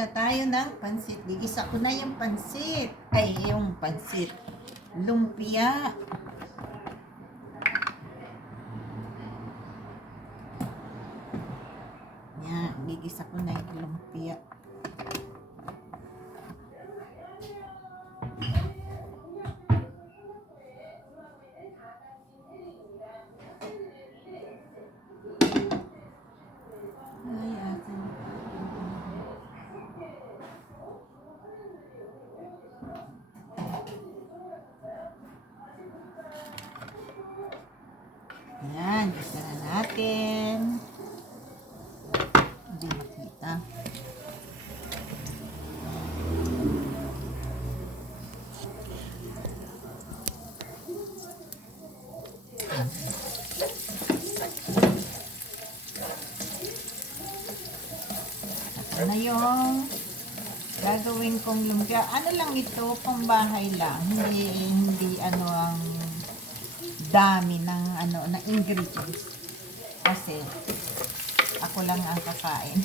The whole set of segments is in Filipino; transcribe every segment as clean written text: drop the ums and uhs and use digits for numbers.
muna tayo ng pansit. Gigisa ko na yung pansit. Ay, yung pansit. Lumpia. Yan, gigisa ko na yung lumpia. Yan, gisa na natin. Hindi makita. Ito na yung gagawin kong lumpia. Ano lang ito, pambahay lang. Hindi ano ang dami ng ng ingredients. Kasi ako lang ang kakain.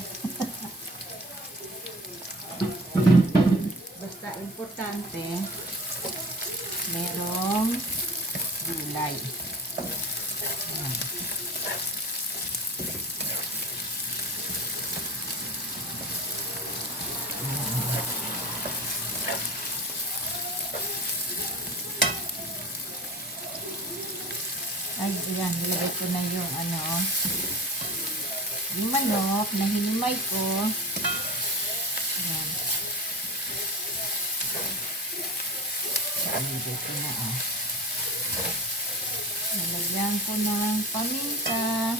Basta importante merong gulay. Ayan. Ay, ayan, nilagay ko na yung yung manok na hinimay ko. Ayan. Nilagay ko na, nalagyan ko ng paminta.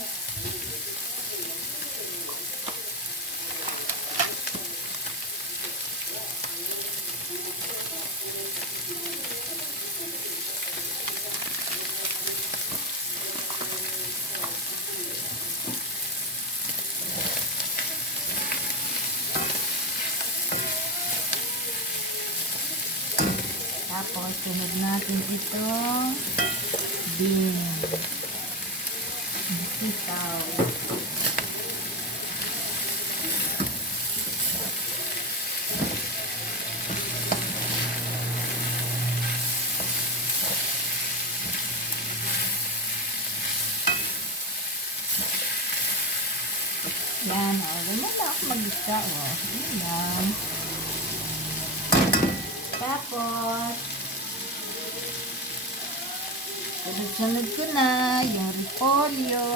Tapos, sunod natin itong bean. Sitaw. Yan, ganyan na ako mag-isa, Yan. Tapos, sunod-sunod ko na yung repolyo.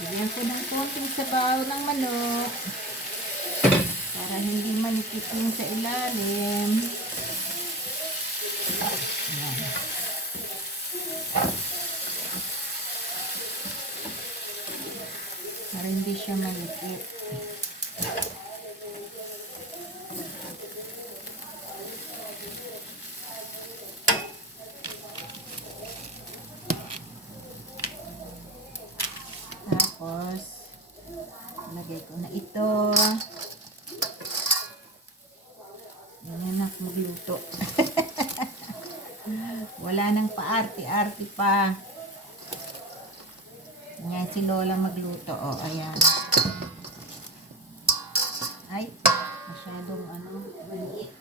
Lagyan ko ng konting sabaw ng manok para hindi manikip yung sa ilalim. Ayan. Para hindi siya malikit. Tapos, lagay ko na ito. Yan na, magluto. Wala nang paarte-arte pa. Yan, si Lola magluto. Ayan. Ay, masyadong maliit.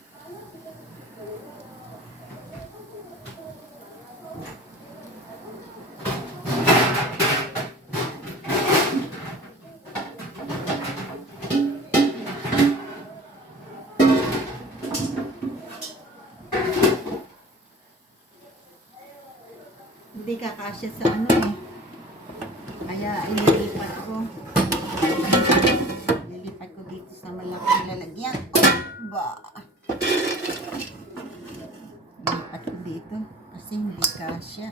Hindi kakasya sa kaya ililipat ko. Ililipat ko dito sa malaking lalagyan. Ililipat ko dito kasi hindi kasya.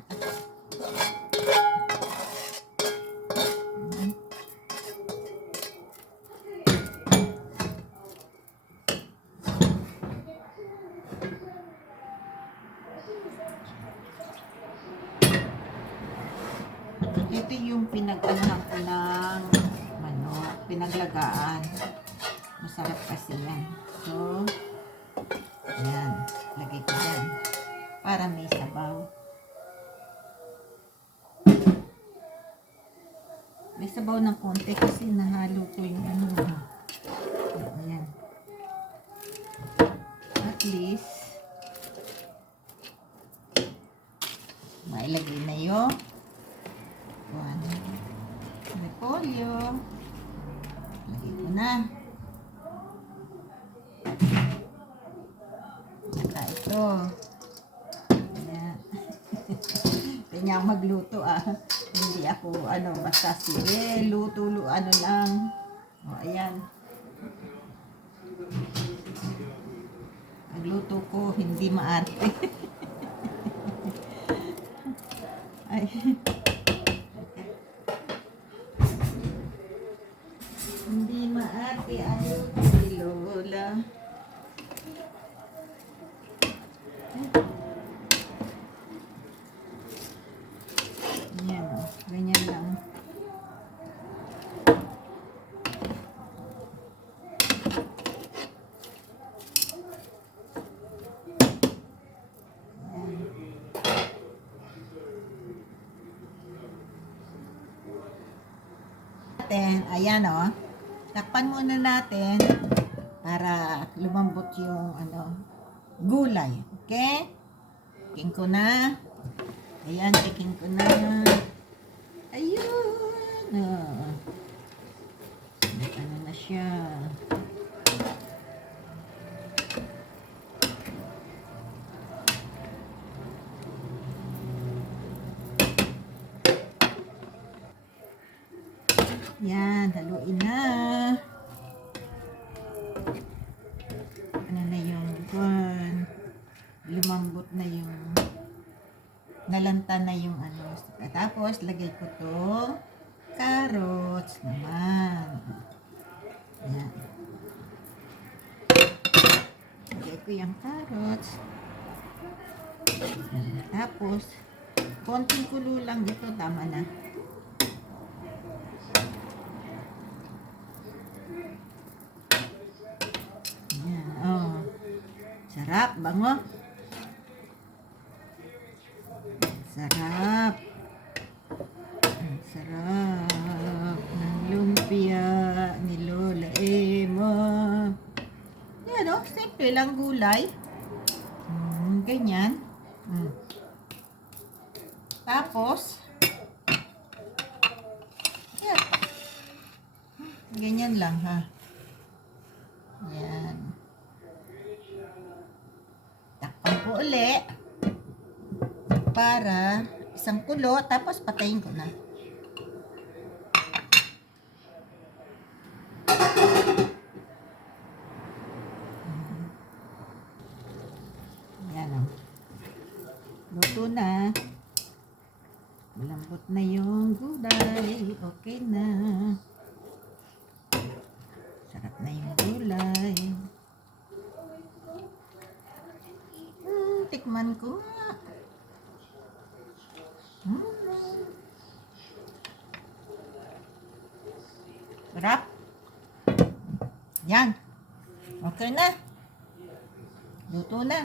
Ito yung pinag-anak ko ng manok, pinaglagaan. Masarap kasi yan. So, yan. Lagay ko yan. May sabaw ng konti kasi nahalo ko yung ano. Ayan. At least, mailagay na yung repolyo. Lagay ko na. Saka ito. Ayan. Kanya ako magluto Hindi ako basta sige, luto, ano lang. O, ayan. Magluto ko, hindi maarte. Ay. Hindi maarte, si Lola. Ayan o, ganyan lang. Ayan o. Takpan muna natin para lumambot yung gulay. Okay? Checking ko na. Ayan, checking ko na. Ayun. Ano na siya. Yan, haluin na. Ano na yung lumambot na yung nalanta na yung Tapos, lagay ko to carrots naman. Yan. Lagay ko yung carrots. Tapos, konting kulo lang ito, tama na. Sarap, bango. Sarap. Ang sarap ng lumpia ni Lola Emma. Yan o, simple lang gulay. Ganyan. Tapos, yan. Ganyan lang ha. Yan. Takpan ko uli para isang kulo, tapos patayin ko na. Yan o. Luto na. Malambot na yung gulay. Okay na. Sarap na yung gulay. Tikman ko nga. Sarap. Yan. Okay na. Luto na.